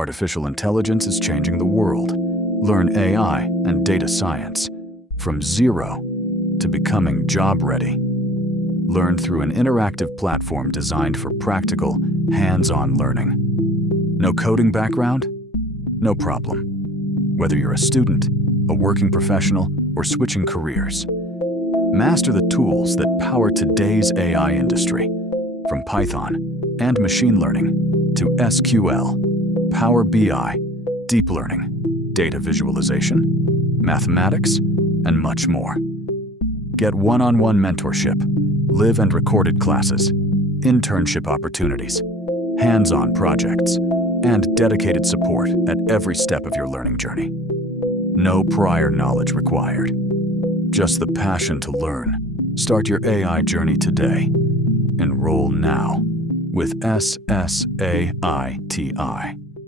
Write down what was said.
Artificial intelligence is changing the world. Learn AI and data science from zero to becoming job-ready. Learn through an interactive platform designed for practical, hands-on learning. No coding background? No problem. Whether you're a student, a working professional, or switching careers, master the tools that power today's AI industry, from Python and machine learning to SQL, Power BI, deep learning, data visualization, mathematics, and much more. Get one-on-one mentorship, live and recorded classes, internship opportunities, hands-on projects, and dedicated support at every step of your learning journey. No prior knowledge required. Just the passion to learn. Start your AI journey today. Enroll now with SSAITI.